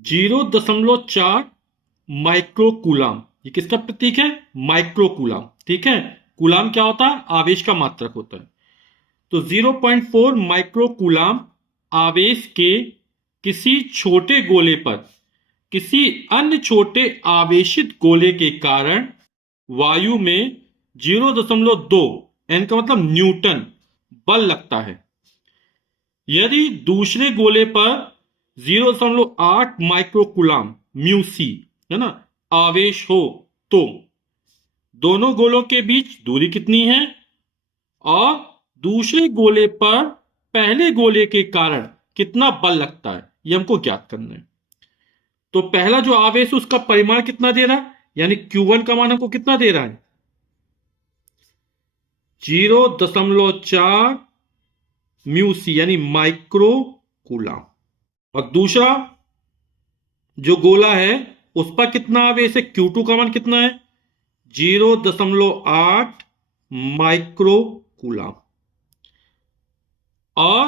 0.4 माइक्रोकूलाम। ये किसका प्रतीक है? माइक्रोकूलाम। ठीक है, कूलाम क्या होता है? आवेश का मात्रक होता है। तो 0.4 माइक्रोकूलाम आवेश के किसी छोटे गोले पर किसी अन्य छोटे आवेशित गोले के कारण वायु में 0.2 एन का मतलब न्यूटन बल लगता है। यदि दूसरे गोले पर 0.8 माइक्रोकूलाम म्यू सी है ना आवेश हो तो दोनों गोलों के बीच दूरी कितनी है और दूसरे गोले पर पहले गोले के कारण कितना बल लगता है, यह हमको ज्ञात करना है। तो पहला जो आवेश है उसका परिमाण कितना दे रहा है, यानी Q1 का मान हमको कितना दे रहा है? 0.4 म्यू सी यानी माइक्रो कूलाम। और दूसरा जो गोला है उस पर कितना आवेश है? Q2 का मान कितना है? 0.8 माइक्रो कूलाम। और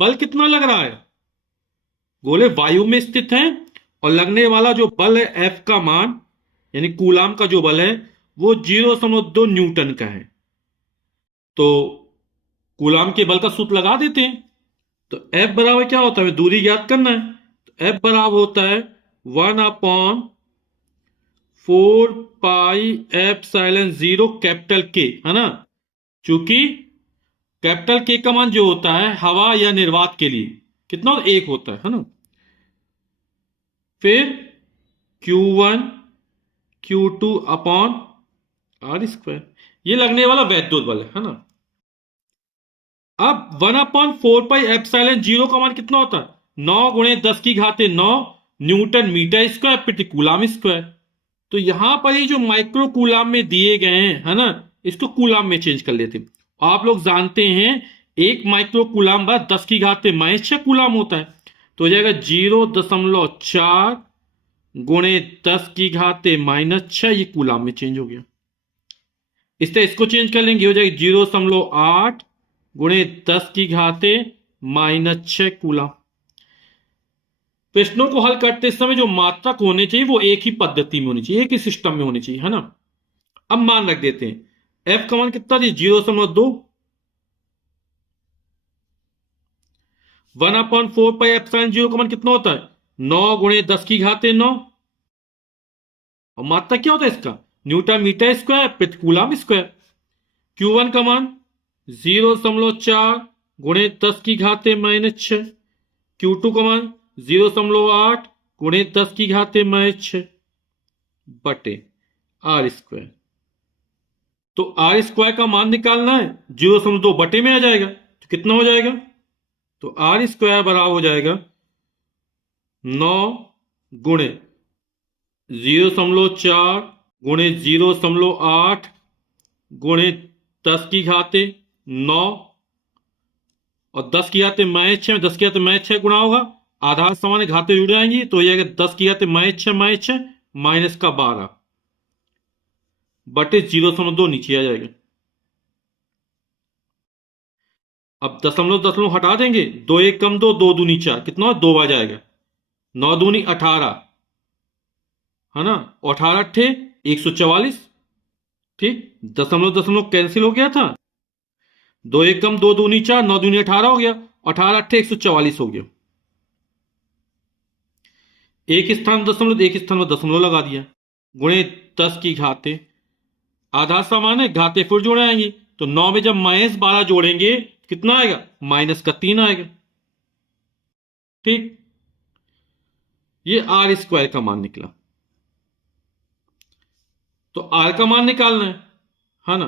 बल कितना लग रहा है? गोले वायु में स्थित हैं और लगने वाला जो बल है F का मान यानी कूलाम का जो बल है वो 0.2 न्यूटन का है। तो कूलाम के बल का सूत्र लगा देते हैं। तो F बराबर क्या होता है? दूरी ज्ञात करना है। तो F बराबर होता है 1/4πε0 कैपिटल K, है ना। चूंकि कैपिटल K का मान जो होता है हवा या निर्वात के लिए कितना होता है? 1 होता है ना। फिर Q1 Q2 अपॉन R², ये लगने वाला वैद्युत बल है ना। अब 1/4πε0 का मान कितना होता है? 9 × 10⁻⁹ न्यूटन मीटर स्क्वायर प्रति कूलाम स्क्वायर। तो यहां पर ये जो माइक्रो कूलाम में दिए गए हैं है ना, इसको कूलाम में चेंज कर लेते हैं। आप लोग जानते हैं 1 माइक्रो कूलाम बस 10⁻⁻6 कूलाम होता है। तो हो जाएगा 0.4 × 10⁻⁻6, ये कूलाम में चेंज हो गया। इस तरह इसको चेंज कर लेंगे, हो जाएगी 0.8 × 10⁻⁻6 कूलाम। प्रश्नों को हल करते समय जो मात्रक होने चाहिए वो एक ही पद्धति में होनी चाहिए, एक ही सिस्टम में होनी चाहिए, है ना। अब मान रख देते हैं F का मान कितना दिया? 0.2। 1/4πε0 का मान कितना होता है? 9 × 10⁻⁹। और मात्रक क्या होता है इसका? न्यूटन मीटर स्क्वायर प्रति कूलाम स्क्वायर। Q1 का मान 0.4 × 10⁻⁻6। Q2 का मान 0.8 × 10⁻⁻6 बटे R²। तो R² का मान निकालना है, 0.2 बटे में आ जाएगा तो कितना हो जाएगा? तो R² बराबर हो जाएगा 9 × 0.4 × 0.8 × 10⁻⁹ और 10⁻⁻6 10⁻⁻6 गुणा होगा, आधार समान घाते जुड़ जाएंगी तो हो जाएगा 10⁻⁻6 माइनस का 12 बटे 0.2 नीचे आ जाएगा। अब दशमलव हटा देंगे, 2 1 कम 2 2 दूनी 4, कितना 2 आ जाएगा। 9 दूनी 18 है ना, 18 अट्ठे 144। ठीक, दशमलव कैंसिल हो गया था। 2 1 कम 2 दूनी 4, 9 दूनी 18 हो गया, 18 अट्ठे 144 हो गया। एक स्थान दशमलव, एक स्थान में दशमलव लगा दिया, गुणे 10⁻⁻, आधार समान है घाते फिर जोड़ाएंगे तो 9 में जब -12 जोड़ेंगे कितना आएगा? -3 आएगा। ठीक, ये R² का मान निकला। तो R का मान निकालना है ना।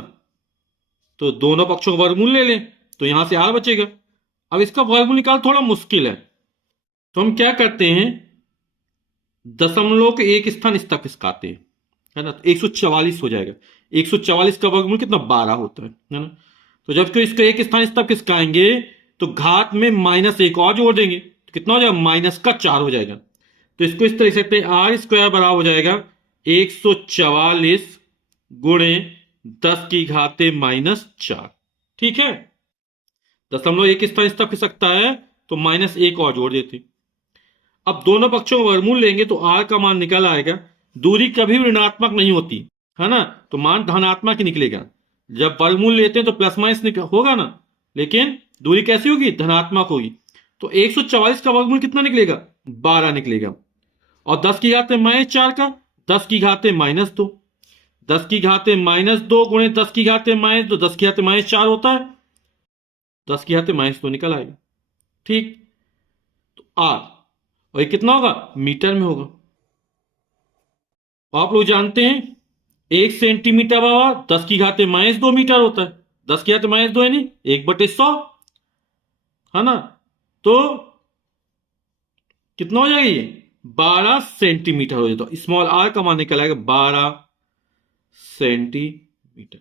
तो दोनों पक्षों का वर्गमूल ले लें तो यहां से R बचेगा। अब इसका वर्गमूल निकाल थोड़ा मुश्किल है, तो हम क्या करते हैं, दशमलव के एक स्थान इस तक खिसकाते हैं, है ना। तो 144 हो जाएगा। 144 का वर्गमूल कितना? 12 होता है ना। तो जब तो इसका एक स्थान इस तक खिसकाएंगे तो घात में -1 और जोड़ देंगे तो कितना हो जाएगा? -4 हो जाएगा। तो इसको इस तरह से सकते हैं, R² बराबर हो जाएगा 144 × 10⁻⁻4। ठीक है, दशमलव एक स्थान इस तक खिसकता है तो -1 और जोड़ देते। अब दोनों पक्षों का वर्गमूल लेंगे तो r का मान निकल आएगा। दूरी कभी भी ऋणात्मक नहीं होती है ना, तो मान धनात्मक ही निकलेगा। जब वर्गमूल लेते हैं तो प्लस माइनस होगा ना, लेकिन दूरी कैसी होगी, धनात्मक होगी। तो 144 का वर्गमूल कितना निकलेगा, 12 निकलेगा। और 10 की घात -4 का 10 की घात -2, 10 की घात -2 गुणे 10 की घात -2, 10 की घात -4 होता है, 10 की घात -2 निकल आएगा। ठीक, तो आर, और ये कितना होगा, मीटर में होगा। आप लोग जानते हैं 1 सेंटीमीटर बाबा 10 की घात -2 मीटर होता है। 10 की घात -2 है नहीं, 1/100 है ना, तो कितना हो जाएगा, ये 12 सेंटीमीटर हो जाता है। स्मॉल आर का मान निकल आएगा 12 सेंटीमीटर।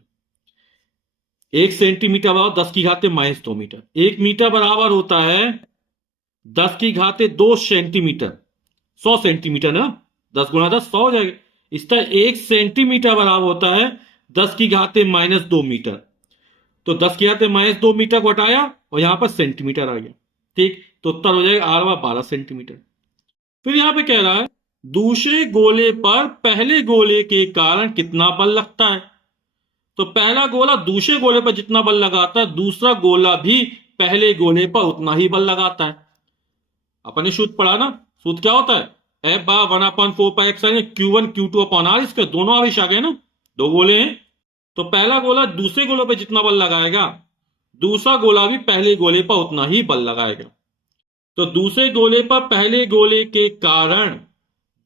1 सेंटीमीटर बराबर 10 की घात -2 मीटर। 1 मीटर बराबर होता है 10 की घात 2 सेंटीमीटर। 100 सेंटीमीटर ना, 10 गुणा 10 100 हो जाएगा। इस तरह 1 सेंटीमीटर बराबर होता है 10 की घात -2 मीटर। तो 10 की घात -2 मीटर को हटाया और यहां पर सेंटीमीटर आ गया। ठीक, तो उत्तर हो जाएगा आर 12 सेंटीमीटर। फिर यहां पे कह रहा है दूसरे गोले पर पहले गोले के कारण कितना बल लगता है। तो पहला गोला दूसरे गोले पर जितना बल लगाता है, दूसरा गोला भी पहले गोले पर उतना ही बल लगाता है। अपने सूत्र पढ़ा ना, सूत्र क्या होता है, F बार 1/4 Q1 Q2 अपॉन R। इसके दोनों आवेश आ गए ना, दो गोले हैं, तो पहला गोला दूसरे गोले पर जितना बल लगाएगा, दूसरा गोला भी पहले गोले पर उतना ही बल लगाएगा। तो दूसरे गोले पर पहले गोले के कारण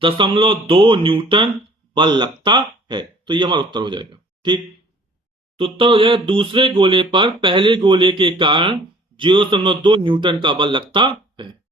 0.2 न्यूटन बल लगता है। तो ये हमारा उत्तर हो जाएगा। ठीक, तो उत्तर हो जाएगा दूसरे गोले पर पहले गोले के कारण 0.2 न्यूटन का बल लगता है।